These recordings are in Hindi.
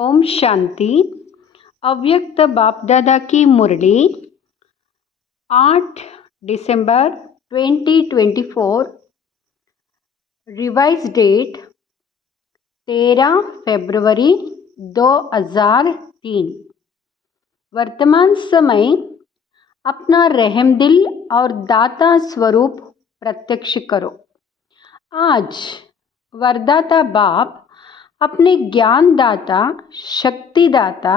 ओम शांति। अव्यक्त बाप दादा की मुरली 8 दिसंबर 2024, रिवाइज डेट 13 फरवरी 2003। वर्तमान समय अपना रहम दिल और दाता स्वरूप प्रत्यक्ष करो। आज वरदाता बाप अपने ज्ञानदाता, शक्तिदाता,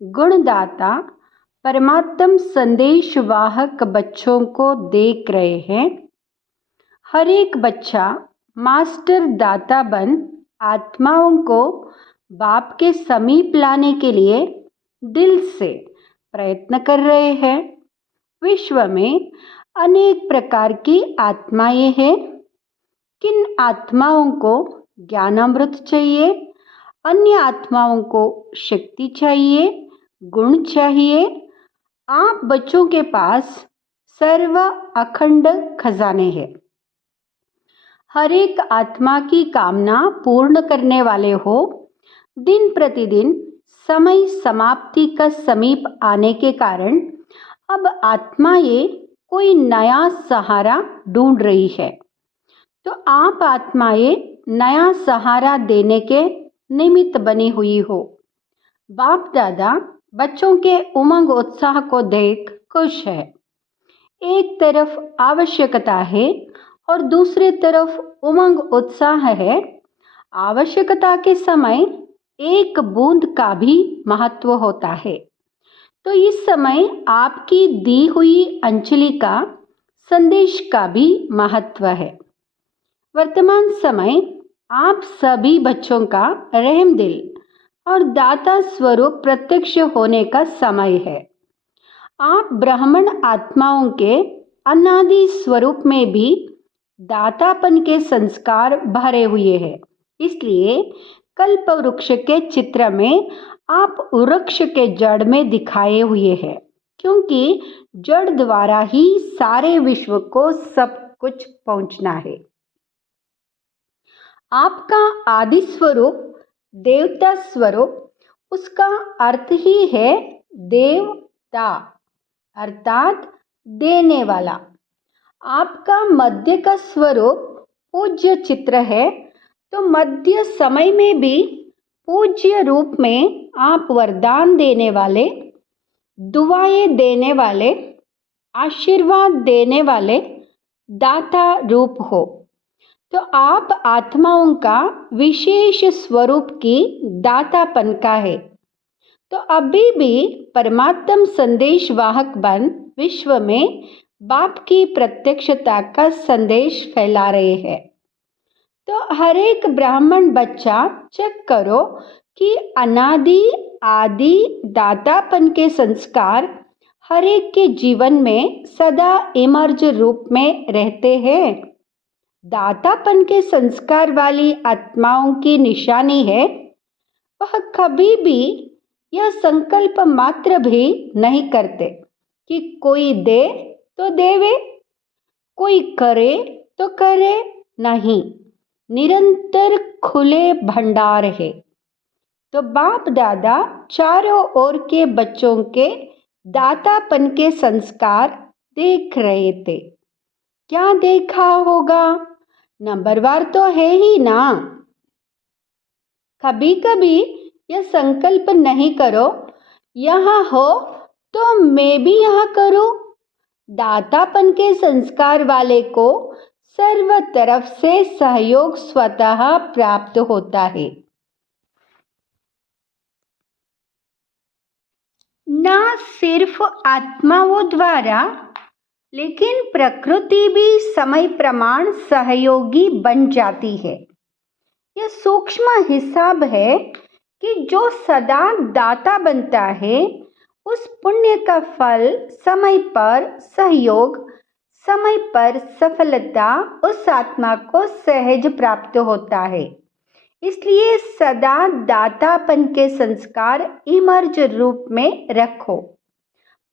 गुणदाता, परमात्म संदेश वाहक बच्चों को देख रहे हैं। हर एक बच्चा मास्टर दाता बन आत्माओं को बाप के समीप लाने के लिए दिल से प्रयत्न कर रहे हैं। विश्व में अनेक प्रकार की आत्माएं हैं। किन आत्माओं को ज्ञानामृत चाहिए, अन्य आत्माओं को शक्ति चाहिए, गुण चाहिए। आप बच्चों के पास सर्व अखंड खजाने हैं। हर एक आत्मा की कामना पूर्ण करने वाले हो। दिन प्रतिदिन समय समाप्ति का समीप आने के कारण अब आत्माएं कोई नया सहारा ढूंढ रही है। तो आप आत्माएं नया सहारा देने के निमित्त बनी हुई हो। बाप दादा बच्चों के उमंग उत्साह को देख खुश है। एक तरफ आवश्यकता है और दूसरी तरफ उमंग उत्साह है। आवश्यकता के समय एक बूंद का भी महत्व होता है। तो इस समय आपकी दी हुई अंजलि का संदेश का भी महत्व है। वर्तमान समय आप सभी बच्चों का रहम दिल और दाता स्वरूप प्रत्यक्ष होने का समय है। आप ब्राह्मण आत्माओं के अनादि स्वरूप में भी दातापन के संस्कार भरे हुए हैं। इसलिए कल्प वृक्ष के चित्र में आप वृक्ष के जड़ में दिखाए हुए हैं, क्योंकि जड़ द्वारा ही सारे विश्व को सब कुछ पहुंचना है। आपका आदि स्वरूप देवता स्वरूप, उसका अर्थ ही है देवता, अर्थात देने वाला। आपका मध्य का स्वरूप पूज्य चित्र है। तो मध्य समय में भी पूज्य रूप में आप वरदान देने वाले, दुआएं देने वाले, आशीर्वाद देने वाले दाता रूप हो। तो आप आत्माओं का विशेष स्वरूप की दातापन का है। तो अभी भी परमात्म संदेश वाहक बन विश्व में बाप की प्रत्यक्षता का संदेश फैला रहे हैं। तो हर एक ब्राह्मण बच्चा चेक करो कि अनादि आदि दातापन के संस्कार हर एक के जीवन में सदा इमर्ज रूप में रहते हैं। दातापन के संस्कार वाली आत्माओं की निशानी है, वह कभी भी यह संकल्प मात्र भी नहीं करते कि कोई दे तो देवे, कोई करे तो करे। नहीं, निरंतर खुले भंडार है। तो बाप दादा चारों ओर के बच्चों के दातापन के संस्कार देख रहे थे। क्या देखा होगा? नंबरवार तो है ही ना। कभी कभी यह संकल्प नहीं करो, यहाँ हो तो मैं भी यहाँ करूं। दातापन के संस्कार वाले को सर्व तरफ से सहयोग स्वतः प्राप्त होता है। ना सिर्फ आत्माओं द्वारा, लेकिन प्रकृति भी समय प्रमाण सहयोगी बन जाती है। यह सूक्ष्म हिसाब है कि जो सदा दाता बनता है, उस पुण्य का फल समय पर सहयोग, समय पर सफलता उस आत्मा को सहज प्राप्त होता है। इसलिए सदा दातापन के संस्कार इमर्ज रूप में रखो।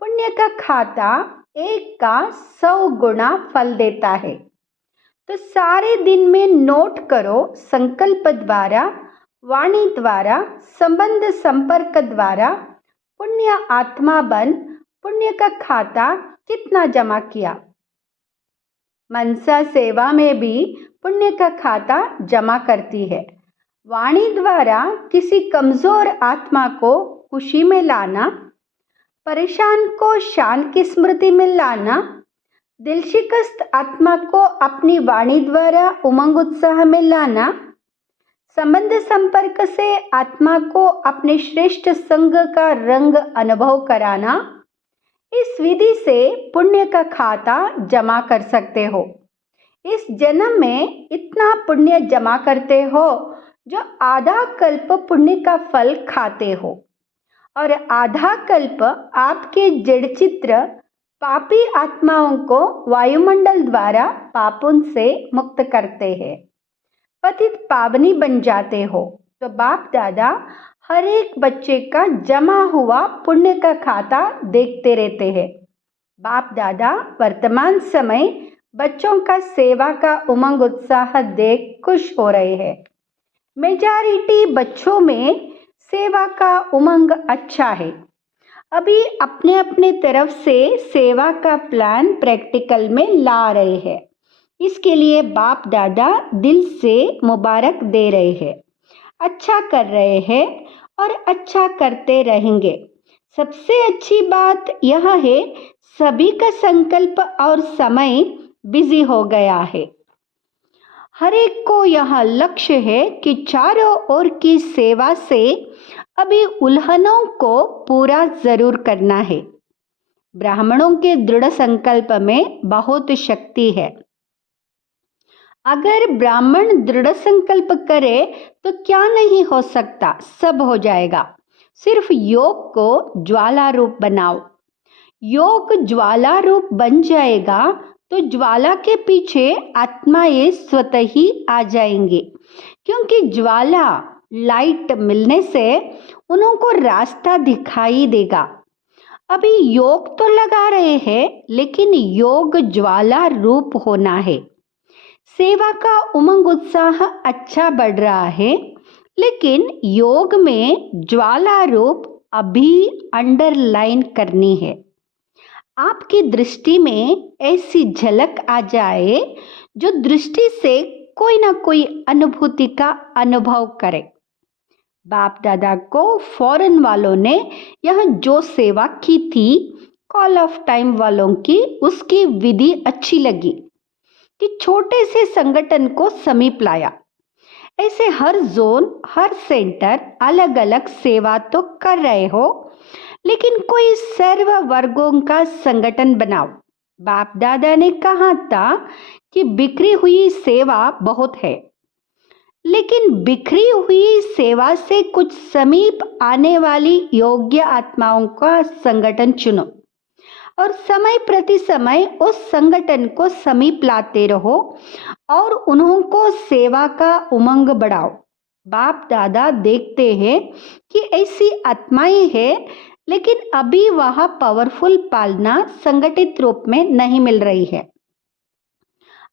पुण्य का खाता 1 का 100 गुना फल देता है। तो सारे दिन में नोट करो संकल्प द्वारा वाणी द्वारा संबंध संपर्क द्वारा पुण्य आत्मा बन पुण्य का खाता कितना जमा किया। मनसा सेवा में भी पुण्य का खाता जमा करती है। वाणी द्वारा किसी कमजोर आत्मा को खुशी में लाना, परेशान को शान की स्मृति में लाना, दिल शिकस्त आत्मा को अपनी वाणी द्वारा उमंग उत्साह में लाना, संबंध संपर्क से आत्मा को अपने श्रेष्ठ संग का रंग अनुभव कराना, इस विधि से पुण्य का खाता जमा कर सकते हो। इस जन्म में इतना पुण्य जमा करते हो जो आधा कल्प पुण्य का फल खाते हो, और आधा कल्प आपके जड़ चित्र पापी आत्माओं को वायुमंडल द्वारा पापों से मुक्त करते हैं। पतित पावनी बन जाते हो। तो बाप दादा हर एक बच्चे का जमा हुआ पुण्य का खाता देखते रहते हैं। बाप दादा वर्तमान समय बच्चों का सेवा का उमंग उत्साह देख खुश हो रहे हैं। मेजॉरिटी बच्चों में सेवा का उमंग अच्छा है। अभी अपने अपने तरफ से सेवा का प्लान प्रैक्टिकल में ला रहे हैं। इसके लिए बाप दादा दिल से मुबारक दे रहे हैं। अच्छा कर रहे हैं और अच्छा करते रहेंगे। सबसे अच्छी बात यह है सभी का संकल्प और समय बिजी हो गया है। हर एक को यह लक्ष्य है कि चारों ओर की सेवा से अभी उल्लंघनों को पूरा जरूर करना है। ब्राह्मणों के दृढ़ संकल्प में बहुत शक्ति है। अगर ब्राह्मण दृढ़ संकल्प करे तो क्या नहीं हो सकता, सब हो जाएगा। सिर्फ योग को ज्वाला रूप बनाओ। योग ज्वाला रूप बन जाएगा तो ज्वाला के पीछे आत्माएं स्वतः ही आ जाएंगे, क्योंकि ज्वाला लाइट मिलने से उनको रास्ता दिखाई देगा। अभी योग तो लगा रहे हैं, लेकिन योग ज्वाला रूप होना है। सेवा का उमंग उत्साह अच्छा बढ़ रहा है, लेकिन योग में ज्वाला रूप अभी अंडरलाइन करनी है। आपकी दृष्टि में ऐसी झलक आ जाए जो दृष्टि से कोई ना कोई अनुभूति का अनुभव करे। बाप दादा को फॉरेन वालों ने यह जो सेवा की थी कॉल ऑफ टाइम वालों की, उसकी विधि अच्छी लगी कि छोटे से संगठन को समीप लाया। ऐसे हर जोन हर सेंटर अलग अलग सेवा तो कर रहे हो, लेकिन कोई सर्व वर्गों का संगठन बनाओ। बाप दादा ने कहा था कि बिखरी हुई सेवा बहुत है, लेकिन बिखरी हुई सेवा से कुछ समीप आने वाली योग्य आत्माओं का संगठन चुनो और समय प्रति समय उस संगठन को समीप लाते रहो और उन्हों को सेवा का उमंग बढ़ाओ। बाप दादा देखते हैं कि ऐसी आत्माएं हैं, लेकिन अभी वह पावरफुल पालना संगठित रूप में नहीं मिल रही है।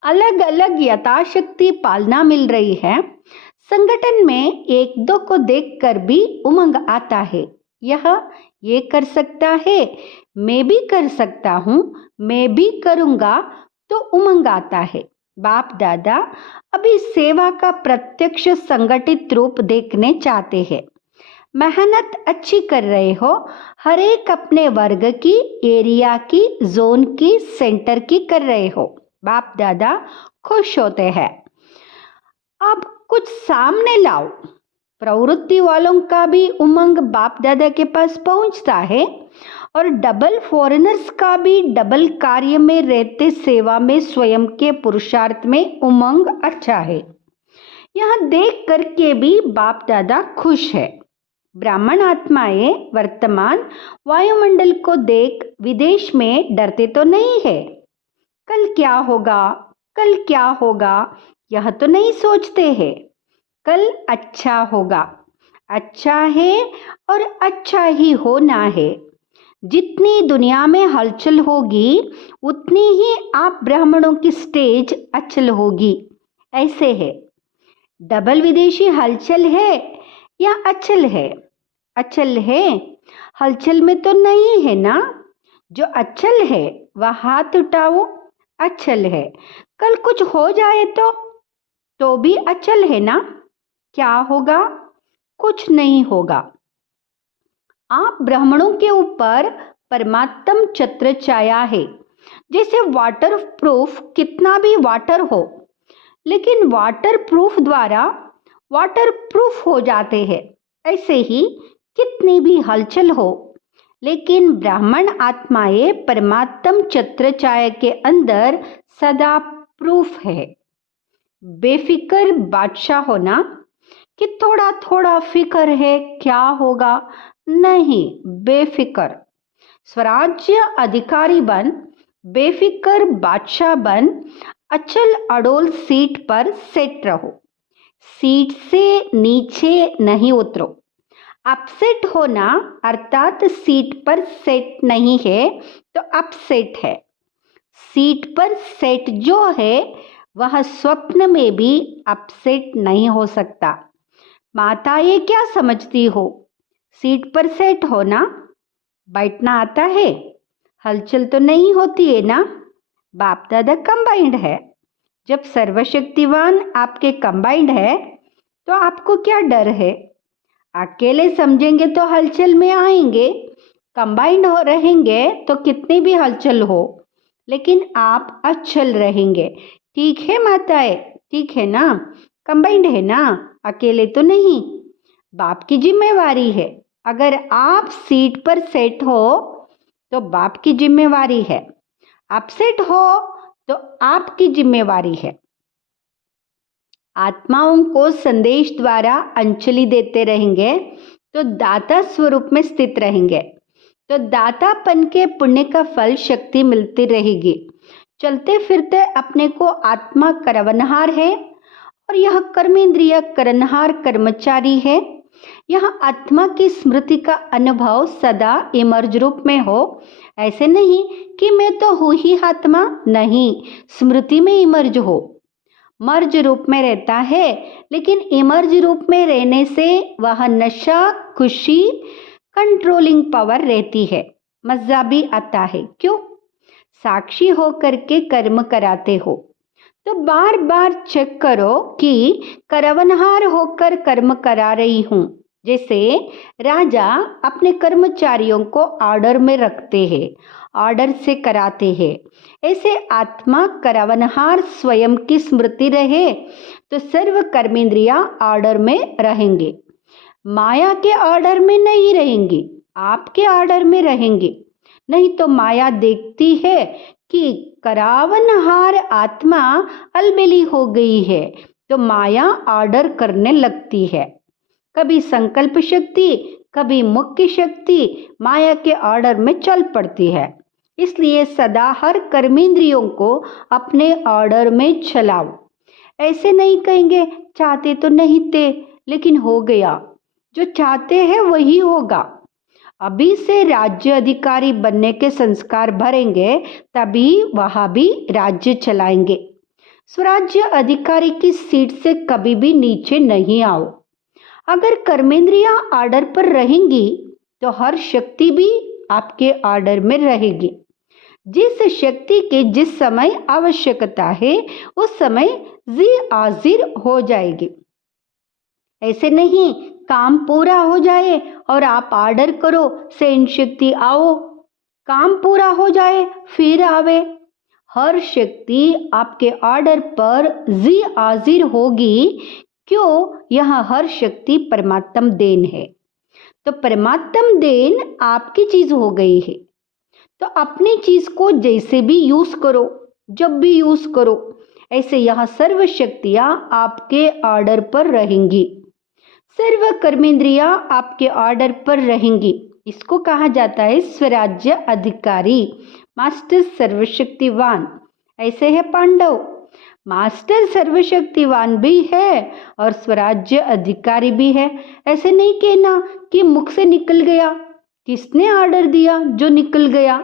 अलग अलग यथाशक्ति पालना मिल रही है। संगठन में एक दो को देखकर भी उमंग आता है। यह ये कर सकता है, मैं भी कर सकता हूँ, मैं भी करूँगा, तो उमंग आता है। बाप दादा अभी सेवा का प्रत्यक्ष संगठित रूप देखने चाहते हैं। मेहनत अच्छी कर रहे हो, हर एक अपने वर्ग की, एरिया की, जोन की, सेंटर की कर रहे हो। बाप दादा खुश होते हैं। अब कुछ सामने लाओ। प्रवृत्ति वालों का भी उमंग बाप दादा के पास पहुंचता है और डबल फॉरेनर्स का भी डबल कार्य में रहते सेवा में स्वयं के पुरुषार्थ में उमंग अच्छा है। यह देख करके भी बाप दादा खुश है। ब्राह्मण आत्माएं वर्तमान वायुमंडल को देख विदेश में डरते तो नहीं है। कल क्या होगा, कल क्या होगा, यह तो नहीं सोचते हैं। कल अच्छा होगा, अच्छा है और अच्छा ही होना है। जितनी दुनिया में हलचल होगी उतनी ही आप ब्राह्मणों की स्टेज अचल होगी। ऐसे है। डबल विदेशी हलचल है, या अचल है? अचल है, हलचल में तो नहीं है ना। जो अचल है वह हाथ उठाओ, अचल है। कल कुछ हो जाए तो भी अचल है ना। क्या होगा? कुछ नहीं होगा। आप ब्राह्मणों के ऊपर परमात्म छत्र छाया है। जैसे वाटर प्रूफ कितना भी वाटर हो, लेकिन वाटर प्रूफ द्वारा वाटर प्रूफ हो जाते हैं। ऐसे ही कितनी भी हलचल हो, लेकिन ब्राह्मण आत्माएं परमात्म छत्र छाया के अंदर सदा प्रूफ है। बेफिक्र बादशाह होना कि थोड़ा थोड़ा फिक्र है क्या होगा, नहीं, बेफिक्र स्वराज्य अधिकारी बन, बेफिक्र बादशाह बन, अचल अडोल सीट पर सेट रहो। सीट से नीचे नहीं उतरो। अपसेट होना अर्थात सीट पर सेट नहीं है तो अपसेट है। सीट पर सेट जो है वह स्वप्न में भी अपसेट नहीं हो सकता। माता ये क्या समझती हो? सीट पर सेट होना, बैठना आता है, हलचल तो नहीं होती है ना। बाप दादा कंबाइंड है। जब सर्वशक्तिवान आपके कंबाइंड है तो आपको क्या डर है? अकेले समझेंगे तो हलचल में आएंगे, कंबाइंड हो रहेंगे तो कितनी भी हलचल हो, लेकिन आप अचल रहेंगे। ठीक है माताएं, ठीक है ना, कंबाइंड है ना, अकेले तो नहीं। बाप की जिम्मेवारी है। अगर आप सीट पर सेट हो तो बाप की जिम्मेवारी है, अपसेट हो तो आपकी जिम्मेवारी है। आत्माओं को संदेश द्वारा अंजलि देते रहेंगे तो दाता स्वरूप में स्थित रहेंगे, तो दातापन के पुण्य का फल शक्ति मिलती रहेगी। चलते फिरते अपने को आत्मा करवनहार है और यह कर्मेंद्रिय करनहार कर्मचारी है। यह आत्मा की स्मृति का अनुभव सदा इमर्ज रूप में हो। ऐसे नहीं कि मैं तो हूँ ही आत्मा, नहीं, स्मृति में इमर्ज हो। मर्ज रूप में रहता है, लेकिन इमर्ज रूप में रहने से वह नशा, खुशी, कंट्रोलिंग पावर रहती है, मजा भी आता है। क्यों? साक्षी होकर के कर्म कराते हो तो बार बार चेक करो कि करवनहार होकर कर्म करा रही हूँ। जैसे राजा अपने कर्मचारियों को ऑर्डर में रखते हैं, ऑर्डर से कराते हैं, ऐसे आत्मा करवनहार स्वयं की स्मृति रहे तो सर्व कर्मेंद्रिया ऑर्डर में रहेंगे। माया के ऑर्डर में नहीं रहेंगी, आपके ऑर्डर में रहेंगे। नहीं तो माया देखती है कि करावनहार आत्मा अलबेली हो गई है तो माया ऑर्डर करने लगती है। कभी संकल्प शक्ति, कभी मुख्य शक्ति माया के ऑर्डर में चल पड़ती है। इसलिए सदा हर कर्मेंद्रियों को अपने ऑर्डर में चलाओ। ऐसे नहीं कहेंगे चाहते तो नहीं थे लेकिन हो गया, जो चाहते हैं वही होगा। अभी से राज्य अधिकारी बनने के संस्कार भरेंगे तभी वहां भी राज्य चलाएंगे। स्वराज्य अधिकारी की सीट से कभी भी नीचे नहीं आओ। अगर कर्मेंद्रियां ऑर्डर पर रहेंगी तो हर शक्ति भी आपके ऑर्डर में रहेगी। जिस शक्ति के जिस समय आवश्यकता है उस समय जी हाजिर हो जाएगी। ऐसे नहीं काम पूरा हो जाए और आप ऑर्डर करो सेन शक्ति आओ, काम पूरा हो जाए फिर आवे। हर शक्ति आपके ऑर्डर पर जी हाजिर होगी। क्यों? यह हर शक्ति परमात्म देन है। तो परमात्म देन आपकी चीज हो गई है तो अपनी चीज को जैसे भी यूज करो, जब भी यूज करो, ऐसे यह सर्व शक्तियां आपके ऑर्डर पर रहेंगी। सर्व कर्मेंद्रिया आपके ऑर्डर पर रहेंगी। इसको कहा जाता है स्वराज्य अधिकारी, मास्टर सर्वशक्तिवान। ऐसे है पांडव, मास्टर सर्वशक्तिवान भी है और स्वराज्य अधिकारी भी है। ऐसे नहीं कहना कि मुख से निकल गया, किसने ऑर्डर दिया जो निकल गया।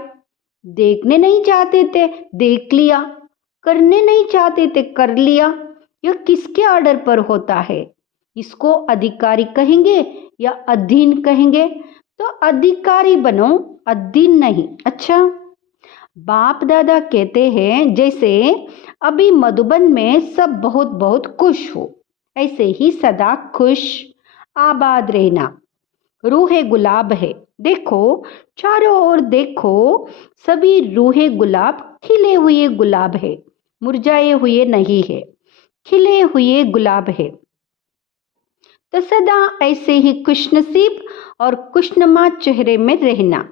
देखने नहीं चाहते थे, देख लिया, करने नहीं चाहते थे, कर लिया। यह किसके ऑर्डर पर होता है? इसको अधिकारी कहेंगे या अधीन कहेंगे? तो अधिकारी बनो, अधीन नहीं। अच्छा, बाप दादा कहते हैं जैसे अभी मधुबन में सब बहुत बहुत खुश हो, ऐसे ही सदा खुश आबाद रहना। रूहे गुलाब है, देखो चारों ओर देखो, सभी रूहे गुलाब खिले हुए गुलाब है, मुरझाए हुए नहीं है, खिले हुए गुलाब है। तो सदा ऐसे ही खुशनसीब और खुशनुमा चेहरे में रहना।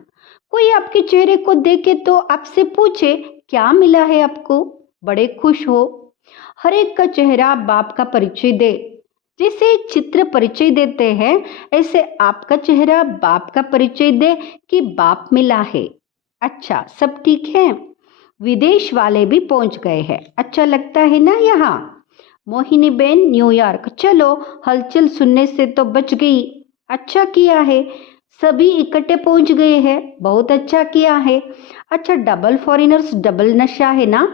कोई आपके चेहरे को देखे तो आपसे पूछे क्या मिला है आपको, बड़े खुश हो। हर एक का चेहरा बाप का परिचय दे। जैसे चित्र परिचय देते हैं, ऐसे आपका चेहरा बाप का परिचय दे कि बाप मिला है। अच्छा, सब ठीक है? विदेश वाले भी पहुंच गए हैं, अच्छा लगता है ना यहाँ? मोहिनी बेन न्यूयॉर्क, चलो हलचल सुनने से तो बच गई। अच्छा किया है, सभी इकट्ठे पहुंच गए हैं, बहुत अच्छा किया है। अच्छा, डबल फॉरेनर्स डबल नशा है ना?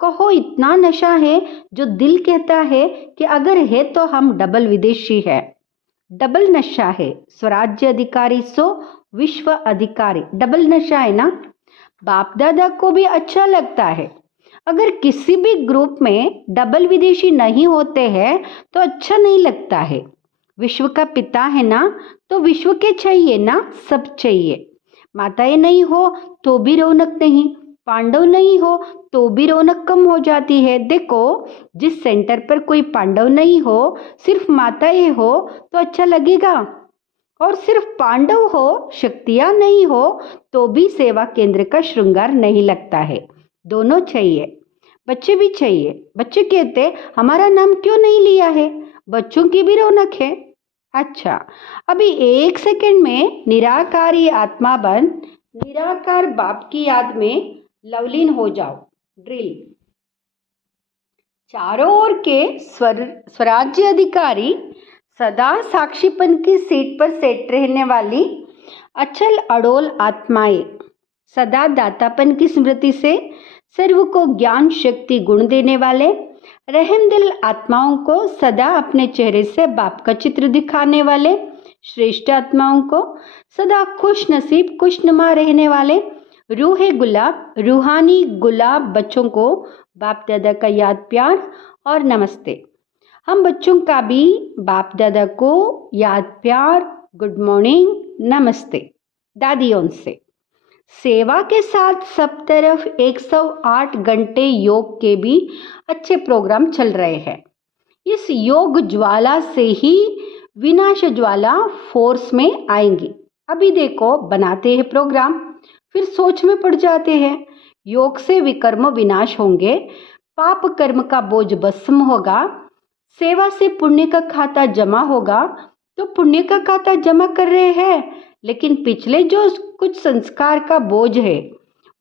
कहो इतना नशा है जो दिल कहता है कि अगर है तो हम डबल विदेशी है। डबल नशा है, स्वराज्य अधिकारी सो विश्व अधिकारी, डबल नशा है ना? बाप दादा को भी अच्छा लगता है। अगर किसी भी ग्रुप में डबल विदेशी नहीं होते हैं तो अच्छा नहीं लगता है। विश्व का पिता है ना, तो विश्व के चाहिए ना, सब चाहिए। माताएं नहीं हो तो भी रौनक नहीं, पांडव नहीं हो तो भी रौनक कम हो जाती है। देखो, जिस सेंटर पर कोई पांडव नहीं हो, सिर्फ माताएं हो तो अच्छा लगेगा, और सिर्फ पांडव हो, शक्तियां नहीं हो तो भी सेवा केंद्र का श्रृंगार नहीं लगता है। दोनों चाहिए। बच्चे भी चाहिए। बच्चे कहते हमारा नाम क्यों नहीं लिया है? बच्चों की भी रौनक है। अच्छा, अभी 1 सेकंड में निराकारी आत्मा बन निराकार बाप की याद में लवलीन हो जाओ। ड्रिल। चारों ओर के स्वराज्य अधिकारी, सदा साक्षीपन की सीट पर सेट रहने वाली अचल अडोल आत्माएं, सदा दातापन की स्मृति से सर्व को ज्ञान शक्ति गुण देने वाले रहमदिल आत्माओं को, सदा अपने चेहरे से बाप का चित्र दिखाने वाले श्रेष्ठ आत्माओं को, सदा खुश नसीब खुशनुमा रहने वाले रूहे गुलाब रूहानी गुलाब बच्चों को बाप दादा का याद प्यार और नमस्ते। हम बच्चों का भी बाप दादा को याद प्यार, गुड मॉर्निंग, नमस्ते दादियों से। सेवा के साथ सब तरफ 108 घंटे योग के भी अच्छे प्रोग्राम चल रहे हैं। इस योग ज्वाला से ही विनाश ज्वाला फोर्स में आएंगी। अभी देखो, बनाते हैं प्रोग्राम, फिर सोच में पड़ जाते हैं। योग से विकर्म विनाश होंगे, पाप कर्म का बोझ भस्म होगा, सेवा से पुण्य का खाता जमा होगा। तो पुण्य का खाता जमा कर रहे हैं, लेकिन पिछले जो कुछ संस्कार का बोझ है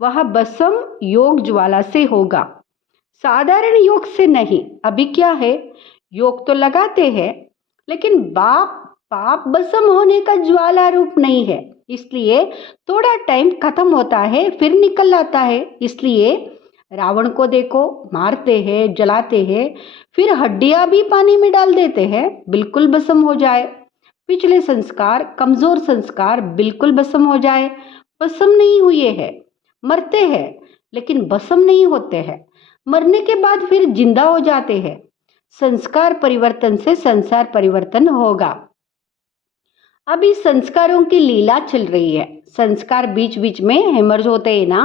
वह भस्म योग ज्वाला से होगा, साधारण योग से नहीं। अभी क्या है, योग तो लगाते हैं, लेकिन पाप भस्म होने का ज्वाला रूप नहीं है, इसलिए थोड़ा टाइम खत्म होता है फिर निकल आता है। इसलिए रावण को देखो, मारते हैं, जलाते हैं, फिर हड्डियां भी पानी में डाल देते हैं, बिल्कुल भस्म हो जाए। पिछले संस्कार, कमजोर संस्कार बिल्कुल भस्म हो जाए। भस्म नहीं हुए हैं, मरते हैं लेकिन भस्म नहीं होते हैं। मरने के बाद फिर जिंदा हो जाते हैं। संस्कार परिवर्तन से संसार परिवर्तन होगा। अभी संस्कारों की लीला चल रही है। संस्कार बीच बीच में हेमर्ज होते हैं ना,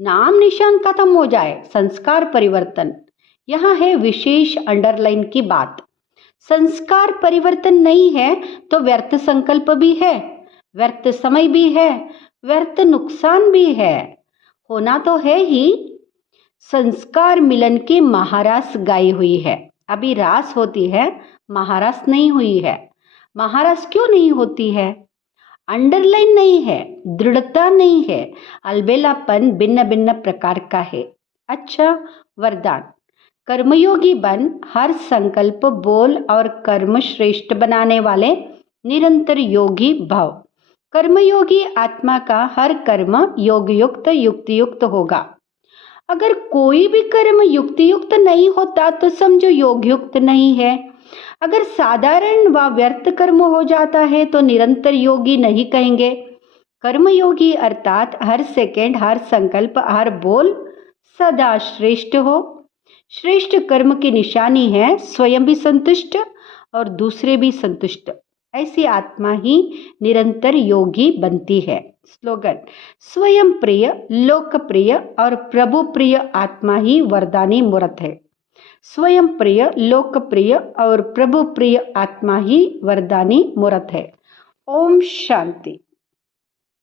नाम निशान खत्म हो जाए, संस्कार परिवर्तन। यहाँ है विशेष अंडरलाइन की बात। संस्कार परिवर्तन नहीं है तो व्यर्थ संकल्प भी है, व्यर्थ समय भी है, व्यर्थ नुकसान भी है। होना तो है ही। संस्कार मिलन की महारास गाई हुई है। अभी रास होती है, महारास नहीं हुई है। महारास क्यों नहीं होती है? अंडरलाइन नहीं है, दृढ़ता नहीं है, अलबेलापन भिन्न भिन्न प्रकार का है। अच्छा, वरदान। कर्मयोगी बन हर संकल्प बोल और कर्म श्रेष्ठ बनाने वाले निरंतर योगी भव। कर्मयोगी आत्मा का हर कर्म योग युक्त युक्ति युक्त होगा। अगर कोई भी कर्म युक्ति युक्त नहीं होता तो समझो योग युक्त नहीं है। अगर साधारण व व्यर्थ कर्म हो जाता है तो निरंतर योगी नहीं कहेंगे। कर्मयोगी अर्थात हर सेकंड, हर संकल्प, हर बोल सदा श्रेष्ठ हो। श्रेष्ठ कर्म की निशानी है स्वयं भी संतुष्ट और दूसरे भी संतुष्ट। ऐसी आत्मा ही निरंतर योगी बनती है। स्लोगन: स्वयं प्रिय, लोकप्रिय और प्रभु प्रिय आत्मा ही वरदानी मूर्त है। स्वयं प्रिय, लोकप्रिय और प्रभु प्रिय आत्मा ही वरदानी मूर्त है। ओम शांति।